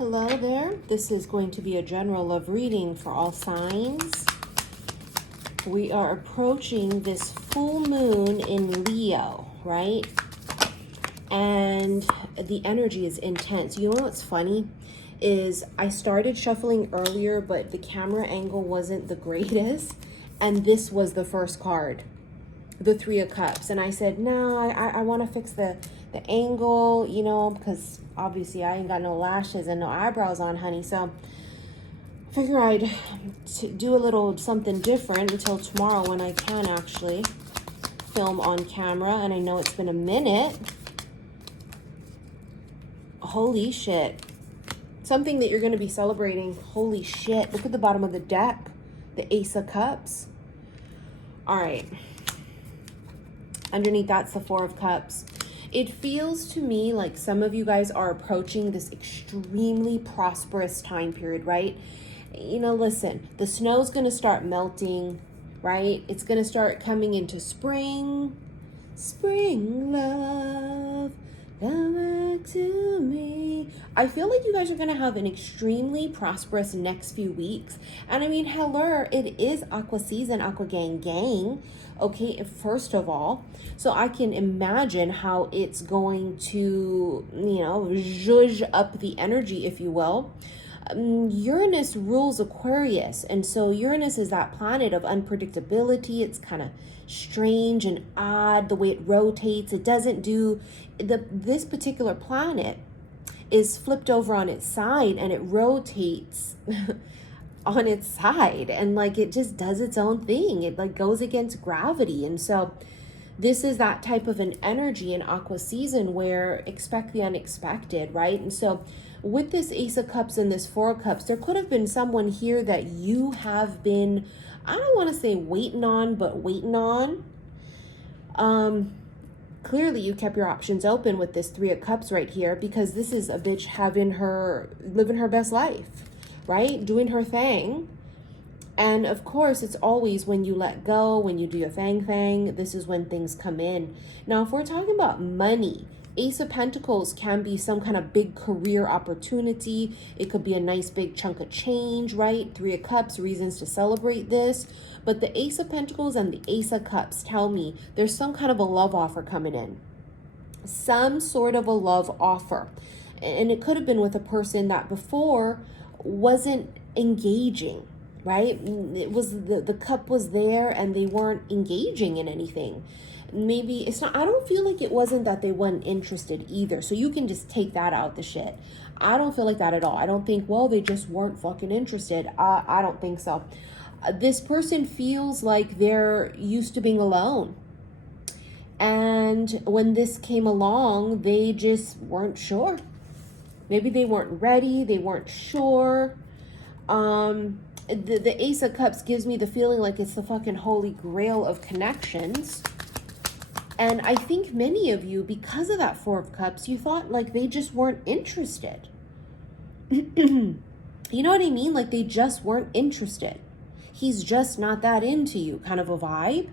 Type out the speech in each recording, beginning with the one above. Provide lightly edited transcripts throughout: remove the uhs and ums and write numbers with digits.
Hello there. This is going to be a general love reading for all signs. We are approaching this full moon in Leo, right? And the energy is intense. You know what's funny is I started shuffling earlier, but the camera angle wasn't the greatest. And this was the first card, the Three of Cups. And I said, no, I want to fix the angle, you know, because obviously I ain't got no lashes and no eyebrows on, honey. So I figure I'd do a little something different until tomorrow when I can actually film on camera. And I know it's been a minute. Holy shit. Something that you're going to be celebrating. Holy shit. Look at the bottom of the deck. The Ace of Cups. All right. Underneath that's the Four of Cups. It feels to me like some of you guys are approaching this extremely prosperous time period, right? You know, listen, the snow's going to start melting, right? It's going to start coming into spring. Spring love, come back to me. I feel like you guys are going to have an extremely prosperous next few weeks. And I mean, hello, it is Aqua season, Aqua gang. Okay, first of all, so I can imagine how it's going to, you know, zhuzh up the energy, if you will. Uranus rules Aquarius, and so Uranus is that planet of unpredictability. It's kind of strange and odd the way it rotates. It doesn't do this particular planet is flipped over on its side and it rotates on its side, and like it just does its own thing. It like goes against gravity. And so this is that type of an energy in Aqua season where expect the unexpected, right? And so with this Ace of Cups and this Four of Cups, there could have been someone here that you have been, I don't want to say waiting on, but waiting on. Clearly you kept your options open with this Three of Cups right here, because this is a bitch living her best life, right? Doing her thing. And of course, it's always when you let go, when you do your thing, this is when things come in. Now, if we're talking about money, Ace of Pentacles can be some kind of big career opportunity. It could be a nice big chunk of change, right? Three of Cups, reasons to celebrate this. But the Ace of Pentacles and the Ace of Cups tell me there's some kind of a love offer coming in. Some sort of a love offer. And it could have been with a person that before wasn't engaging, right? It was the cup was there and they weren't engaging in anything. Maybe it's not, I don't feel like it wasn't that they weren't interested either. So you can just take that out the shit. I don't feel like that at all. I don't think, well, they just weren't fucking interested. I don't think so. This person feels like they're used to being alone. And when this came along, they just weren't sure. Maybe they weren't ready. They weren't sure. The Ace of Cups gives me the feeling like it's the fucking holy grail of connections. And I think many of you, because of that Four of Cups, you thought like they just weren't interested. You know what I mean? Like they just weren't interested. He's just not that into you, kind of a vibe.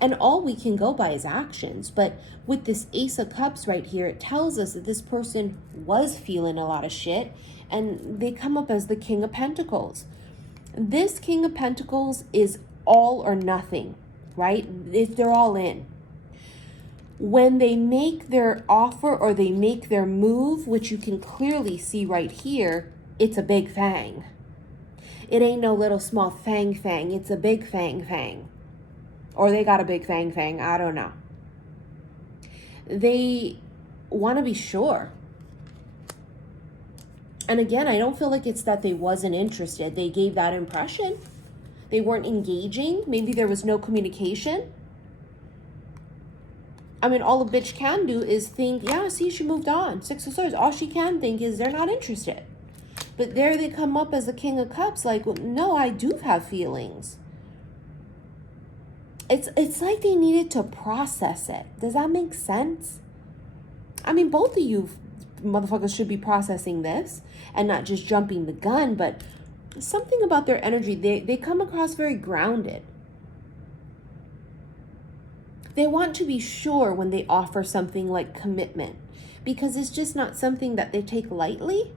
And all we can go by is actions. But with this Ace of Cups right here, it tells us that this person was feeling a lot of shit. And they come up as the King of Pentacles. This King of Pentacles is all or nothing, right? They're all in. When they make their offer or they make their move, which you can clearly see right here, it's a big fang. It ain't no little small fang. It's a big fang. Or they got a big fang. I don't know. They want to be sure. And again, I don't feel like it's that they wasn't interested. They gave that impression. They weren't engaging. Maybe there was no communication. I mean, all a bitch can do is think, yeah, see, she moved on. Six of Swords. All she can think is they're not interested. But there they come up as the King of Cups, like, no, I do have feelings. It's like they needed to process it. Does that make sense? I mean, both of you motherfuckers should be processing this and not just jumping the gun, but something about their energy, they come across very grounded. They want to be sure when they offer something like commitment, because it's just not something that they take lightly.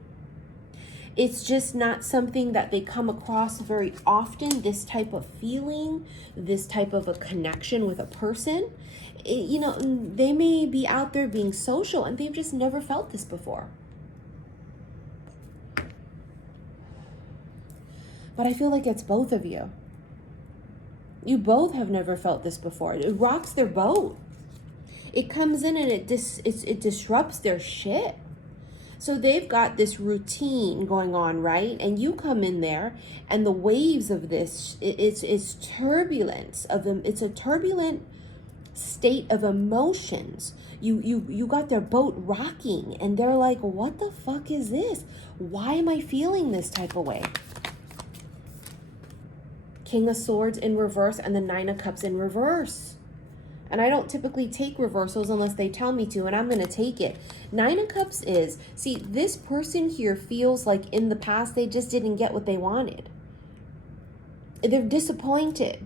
It's just not something that they come across very often, this type of feeling, this type of a connection with a person. You know, they may be out there being social and they've just never felt this before. But I feel like it's both of you. You both have never felt this before. It rocks their boat. It comes in and it disrupts their shit. So they've got this routine going on, right? And you come in there and the waves of this, it's turbulence of them. It's a turbulent state of emotions. You got their boat rocking and they're like, what the fuck is this? Why am I feeling this type of way? King of Swords in reverse and the Nine of Cups in reverse. And I don't typically take reversals unless they tell me to, and I'm going to take it. Nine of Cups is, see, this person here feels like in the past they just didn't get what they wanted. They're disappointed.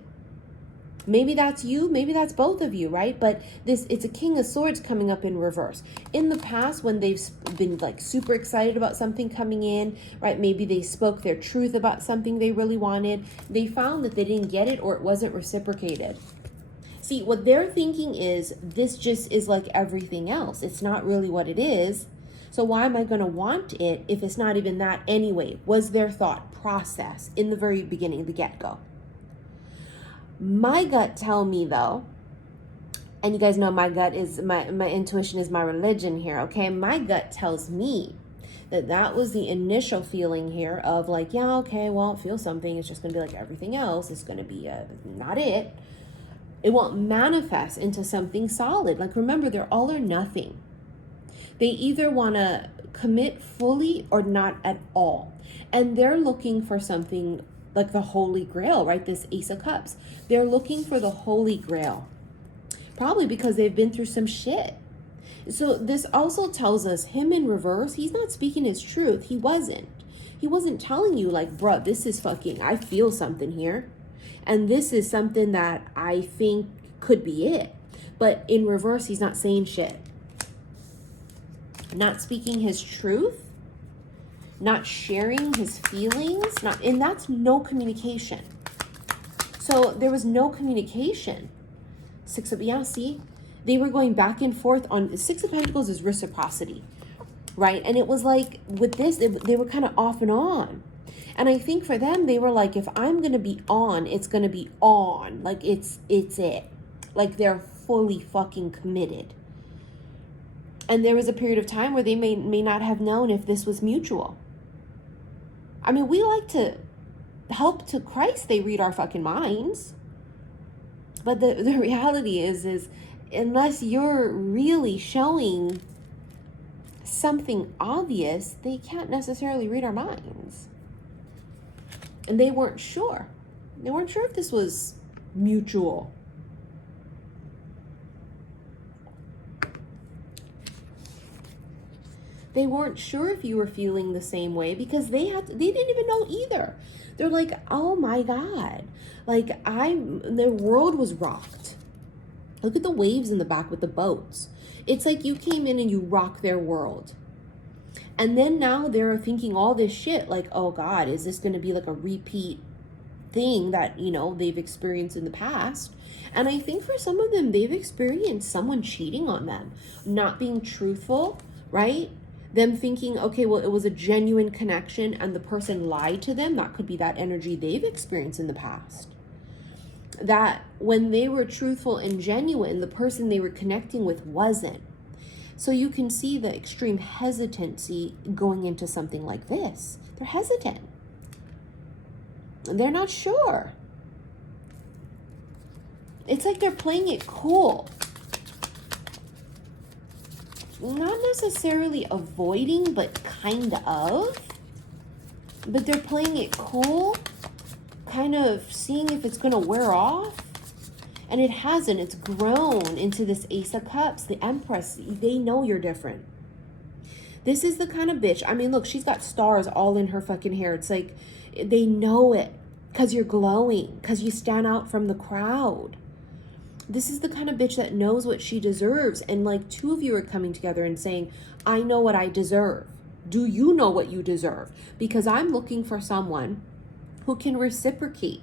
Maybe that's you, maybe that's both of you, right? But it's a King of Swords coming up in reverse. In the past, when they've been like super excited about something coming in, right? Maybe they spoke their truth about something they really wanted. They found that they didn't get it or it wasn't reciprocated. See, what they're thinking is this just is like everything else. It's not really what it is. So why am I going to want it if it's not even that anyway? Was their thought process in the very beginning, the get-go. My gut tell me though, and you guys know my gut is, my intuition is my religion here, okay? My gut tells me that was the initial feeling here of like, yeah, okay, well, feel something. It's just going to be like everything else. It's going to be not it. It won't manifest into something solid. Like, remember, they're all or nothing. They either want to commit fully or not at all. And they're looking for something like the Holy Grail, right? This Ace of Cups. They're looking for the Holy Grail. Probably because they've been through some shit. So this also tells us him in reverse, he's not speaking his truth. He wasn't. He wasn't telling you like, bruh, this is fucking, I feel something here. And this is something that I think could be it. But in reverse, he's not saying shit. Not speaking his truth. Not sharing his feelings. And that's no communication. So there was no communication. See? They were going back and forth on, Six of Pentacles is reciprocity, right? And it was like, with this, they were kind of off and on. And I think for them, they were like, if I'm going to be on, it's going to be on. Like, it's it. Like, they're fully fucking committed. And there was a period of time where they may not have known if this was mutual. I mean, we like to help to Christ, they read our fucking minds. But the reality is unless you're really showing something obvious, they can't necessarily read our minds. And they weren't sure. They weren't sure if this was mutual. They weren't sure if you were feeling the same way because they didn't even know either. They're like, oh my God. Like their world was rocked. Look at the waves in the back with the boats. It's like you came in and you rocked their world. And then now they're thinking all this shit like, oh God, is this going to be like a repeat thing that, you know, they've experienced in the past? And I think for some of them, they've experienced someone cheating on them, not being truthful, right? Them thinking, okay, well, it was a genuine connection and the person lied to them. That could be that energy they've experienced in the past. That when they were truthful and genuine, the person they were connecting with wasn't. So you can see the extreme hesitancy going into something like this. They're hesitant. They're not sure. It's like they're playing it cool. Not necessarily avoiding, but kind of. But they're playing it cool, kind of seeing if it's going to wear off. And it hasn't. It's grown into this Ace of Cups, the Empress. They know you're different. This is the kind of bitch. I mean, look, she's got stars all in her fucking hair. It's like they know it because you're glowing, because you stand out from the crowd. This is the kind of bitch that knows what she deserves. And like two of you are coming together and saying, I know what I deserve. Do you know what you deserve? Because I'm looking for someone who can reciprocate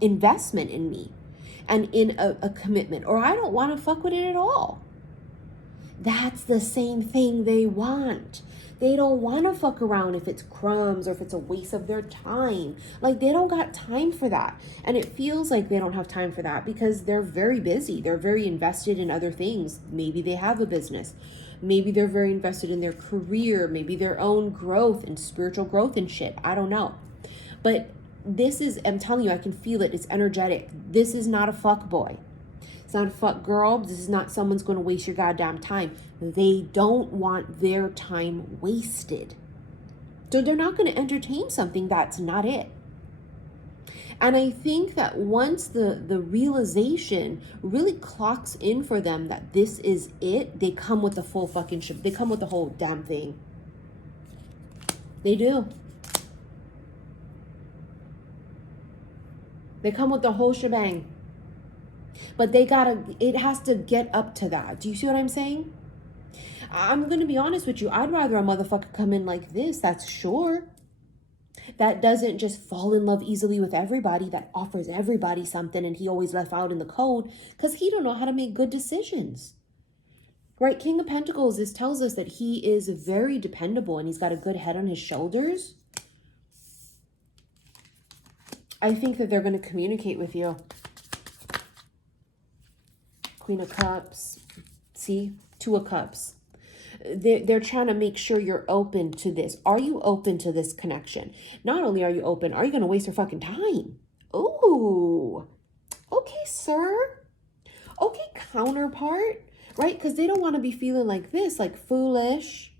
investment in me and in a commitment, or I don't want to fuck with it at all. That's the same thing they want. They don't want to fuck around if it's crumbs or if it's a waste of their time. Like, they don't got time for that. And it feels like they don't have time for that because they're very busy. They're very invested in other things. Maybe they have a business. Maybe they're very invested in their career, maybe their own growth and spiritual growth and shit. I don't know. But this is, I'm telling you, I can feel it. It's energetic. This is not a fuck boy. It's not a fuck girl. This is not someone's going to waste your goddamn time. They don't want their time wasted. So they're not going to entertain something that's not it. And I think that once the realization really clocks in for them that this is it, they come with the full fucking shit. They come with the whole damn thing. They do. They come with the whole shebang. But they gotta, it has to get up to that. Do you see what I'm saying? I'm going to be honest with you. I'd rather a motherfucker come in like this, that's sure. That doesn't just fall in love easily with everybody, that offers everybody something and he always left out in the cold because he don't know how to make good decisions. Right? King of Pentacles, this tells us that he is very dependable and he's got a good head on his shoulders. I think that they're going to communicate with you. Queen of Cups. See? Two of Cups. They're trying to make sure you're open to this. Are you open to this connection? Not only are you open, are you going to waste your fucking time? Ooh. Okay, sir. Okay, counterpart. Right? Because they don't want to be feeling like this, like foolish.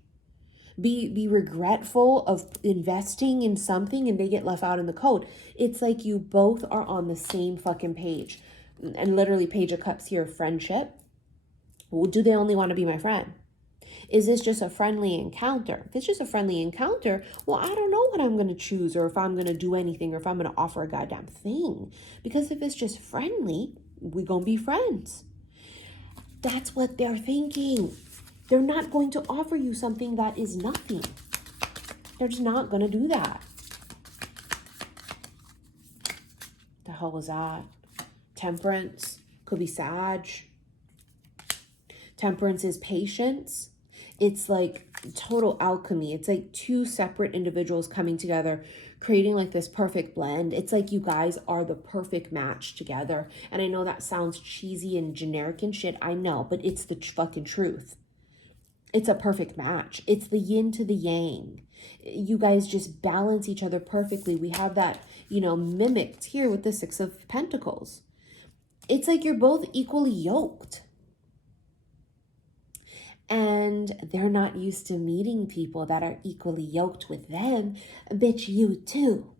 Be regretful of investing in something and they get left out in the cold. It's like you both are on the same fucking page. And literally, Page of Cups here, friendship. Well, do they only want to be my friend? Is this just a friendly encounter? If it's just a friendly encounter, well, I don't know what I'm going to choose or if I'm going to do anything or if I'm going to offer a goddamn thing. Because if it's just friendly, we're going to be friends. That's what they're thinking. They're not going to offer you something that is nothing. They're just not going to do that. The hell was that? Temperance. Could be Sag. Temperance is patience. It's like total alchemy. It's like two separate individuals coming together, creating like this perfect blend. It's like you guys are the perfect match together. And I know that sounds cheesy and generic and shit. I know, but it's the fucking truth. It's a perfect match. It's the yin to the yang. You guys just balance each other perfectly. We have that, mimicked here with the Six of Pentacles. It's like you're both equally yoked. And they're not used to meeting people that are equally yoked with them. Bitch, you too.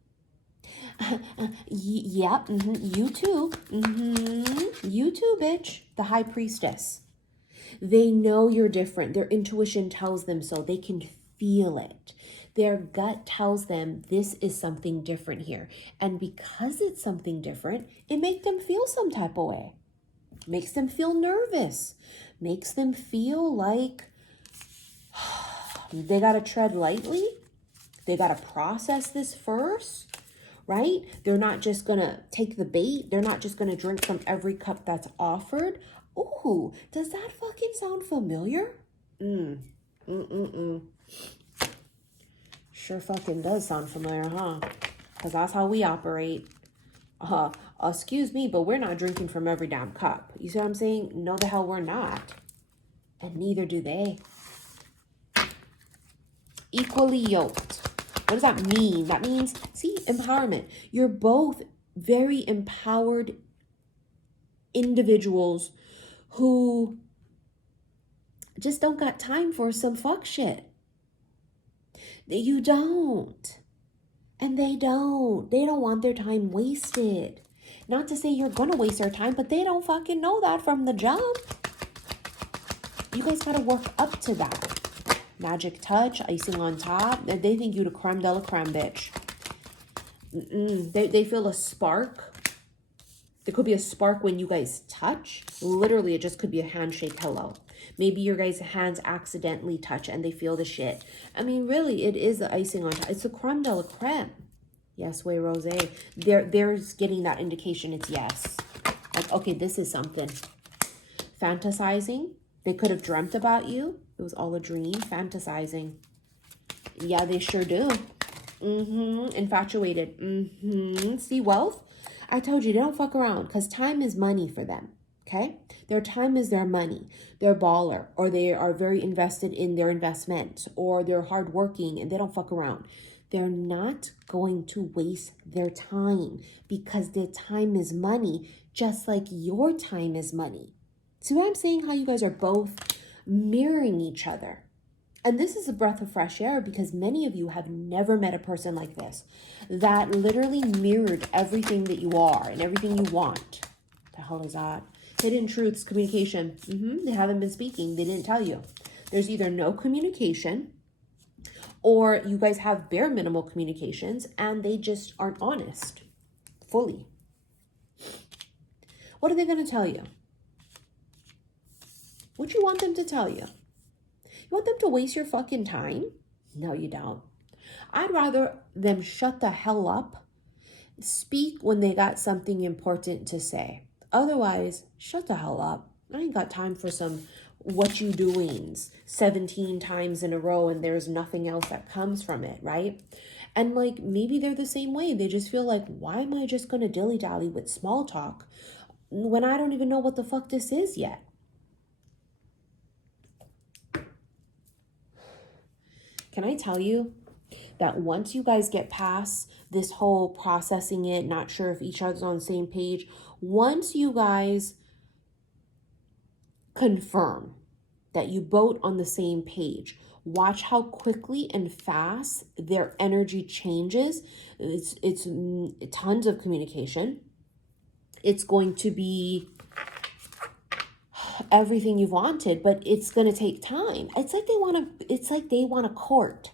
Yep, you too. You too, bitch. The High Priestess. They know you're different. Their intuition tells them so. They can feel it. Their gut tells them this is something different here. And because it's something different, it makes them feel some type of way. Makes them feel nervous. Makes them feel like they got to tread lightly. They got to process this first, right? They're not just going to take the bait. They're not just going to drink from every cup that's offered. Ooh, does that fucking sound familiar? Sure fucking does sound familiar, huh? Because that's how we operate. Excuse me, but we're not drinking from every damn cup. You see what I'm saying? No, the hell we're not. And neither do they. Equally yoked. What does that mean? That means, see, empowerment. You're both very empowered individuals who just don't got time for some fuck shit. You don't. And they don't. They don't want their time wasted. Not to say you're going to waste their time, but they don't fucking know that from the jump. You guys got to work up to that. Magic touch, icing on top. They think you the creme de la creme, bitch. They feel a spark. There could be a spark when you guys touch. Literally, it just could be a handshake hello. Maybe your guys' hands accidentally touch and they feel the shit. I mean, really, it is the icing on top. It's the creme de la creme. Yes, way rose. They're getting that indication. It's yes. Like, okay, this is something. Fantasizing. They could have dreamt about you. It was all a dream. Fantasizing. Yeah, they sure do. Infatuated. See, wealth? I told you, they don't fuck around because time is money for them. Okay? Their time is their money. They're baller, or they are very invested in their investment, or they're hardworking and they don't fuck around. They're not going to waste their time because their time is money, just like your time is money. See what I'm saying? How you guys are both mirroring each other. And this is a breath of fresh air because many of you have never met a person like this that literally mirrored everything that you are and everything you want. The hell is that? Hidden truths, communication. They haven't been speaking. They didn't tell you. There's either no communication or you guys have bare minimal communications and they just aren't honest fully. What are they going to tell you? What you want them to tell you? You want them to waste your fucking time? No, you don't. I'd rather them shut the hell up, speak when they got something important to say. Otherwise, shut the hell up. I ain't got time for some what you doings 17 times in a row and there's nothing else that comes from it, right? And like, maybe they're the same way. They just feel like, why am I just going to dilly-dally with small talk when I don't even know what the fuck this is yet? Can I tell you that once you guys get past this whole processing it, not sure if each other's on the same page, once you guys confirm that you both on the same page, watch how quickly and fast their energy changes. It's tons of communication. It's going to be everything you've wanted, but it's going to take time. It's like they want to court.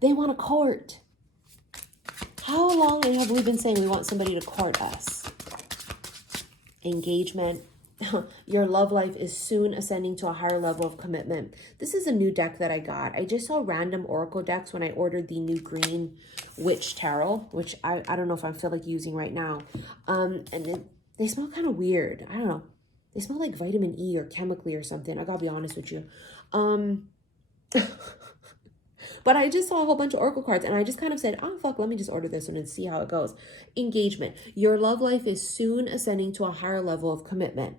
They want to court. How long have we been saying we want somebody to court us? Engagement. Your love life is soon ascending to a higher level of commitment. This is a new deck that I got. I just saw random oracle decks when I ordered the new green witch tarot, which I don't know if I feel like using right now. They smell kind of weird. I don't know. They smell like vitamin E or chemically or something. I gotta be honest with you. But I just saw a whole bunch of oracle cards and I just kind of said, oh, fuck, let me just order this one and see how it goes. Engagement. Your love life is soon ascending to a higher level of commitment.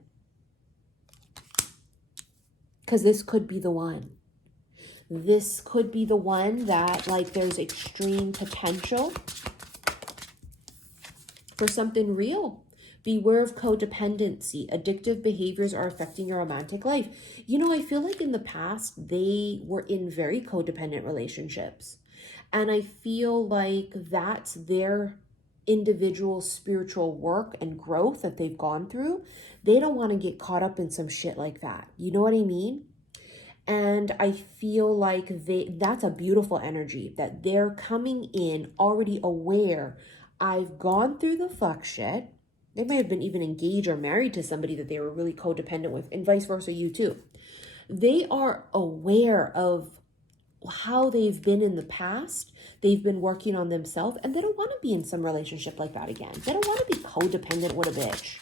Because this could be the one. This could be the one that, like, there's extreme potential for something real. Beware of codependency. Addictive behaviors are affecting your romantic life. You know, I feel like in the past, they were in very codependent relationships. And I feel like that's their individual spiritual work and growth that they've gone through. They don't want to get caught up in some shit like that. You know what I mean? And I feel like that's a beautiful energy, that they're coming in already aware. I've gone through the fuck shit. They may have been even engaged or married to somebody that they were really codependent with, and vice versa, you too. They are aware of how they've been in the past. They've been working on themselves, and they don't want to be in some relationship like that again. They don't want to be codependent with a bitch.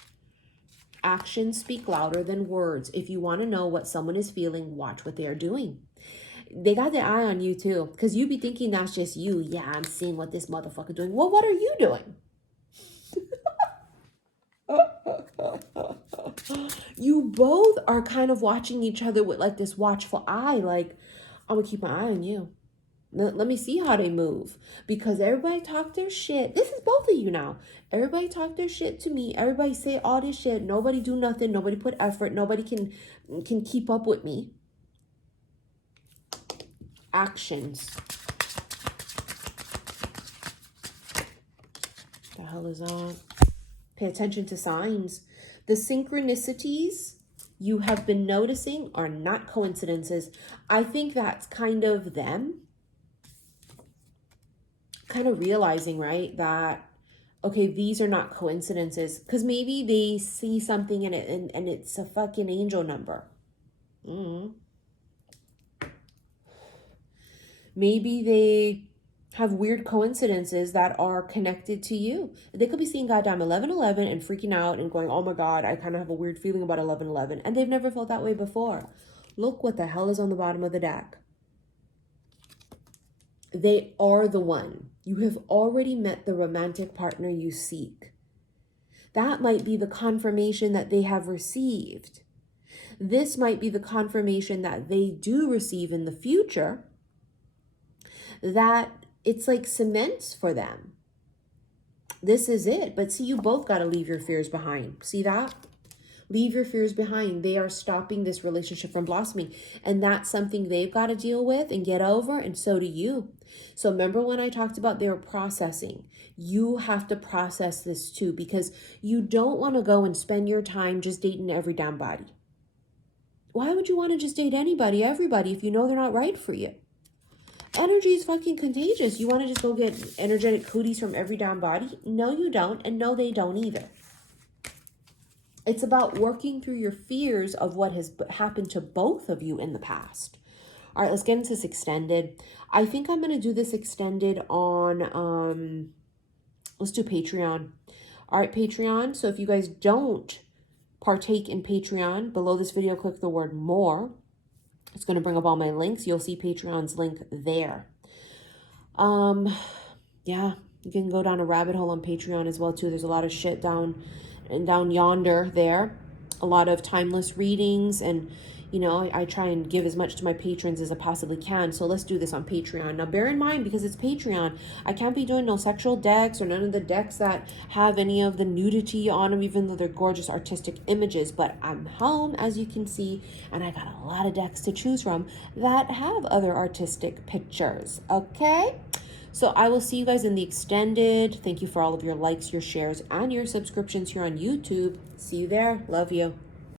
Actions speak louder than words. If you want to know what someone is feeling, watch what they are doing. They got their eye on you too, because you be thinking that's just you. Yeah, I'm seeing what this motherfucker doing. Well, what are you doing? You both are kind of watching each other with like this watchful eye, like, I'm gonna keep my eye on you. Let me see how they move, because everybody talk their shit. This is both of you now. Everybody talk their shit to me. Everybody say all this shit. Nobody do nothing. Nobody put effort. Nobody can keep up with me. Actions. The hell is that? Pay attention to signs. The synchronicities you have been noticing are not coincidences. I think that's kind of them kind of realizing, right, that Okay, these are not coincidences, because maybe they see something in it and it's a fucking angel number. Maybe they have weird coincidences that are connected to you. They could be seeing goddamn 1111 and freaking out and going, oh my God, I kind of have a weird feeling about 1111. And they've never felt that way before. Look what the hell is on the bottom of the deck. They are the one. You have already met the romantic partner you seek. That might be the confirmation that they have received. This might be the confirmation that they do receive in the future, that it's like cements for them. This is it. But see, you both got to leave your fears behind. See that? Leave your fears behind. They are stopping this relationship from blossoming. And that's something they've got to deal with and get over. And so do you. So remember when I talked about they were processing? You have to process this too, because you don't want to go and spend your time just dating every damn body. Why would you want to just date anybody, everybody, if you know they're not right for you? Energy is fucking contagious. You want to just go get energetic cooties from every damn body? No, you don't. And no, they don't either. It's about working through your fears of what has happened to both of you in the past. All right, let's get into this extended. I think I'm going to do this extended on, let's do Patreon. All right, Patreon. So if you guys don't partake in Patreon, below this video, click the word more. It's going to bring up all my links. You'll see Patreon's link there. Yeah, you can go down a rabbit hole on Patreon as well too. There's a lot of shit down yonder there. A lot of timeless readings, and you know, I try and give as much to my patrons as I possibly can. So let's do this on Patreon. Now bear in mind, because it's Patreon, I can't be doing no sexual decks or none of the decks that have any of the nudity on them, even though they're gorgeous artistic images. But I'm home, as you can see, and I got a lot of decks to choose from that have other artistic pictures. Okay? So I will see you guys in the extended. Thank you for all of your likes, your shares, and your subscriptions here on YouTube. See you there. Love you.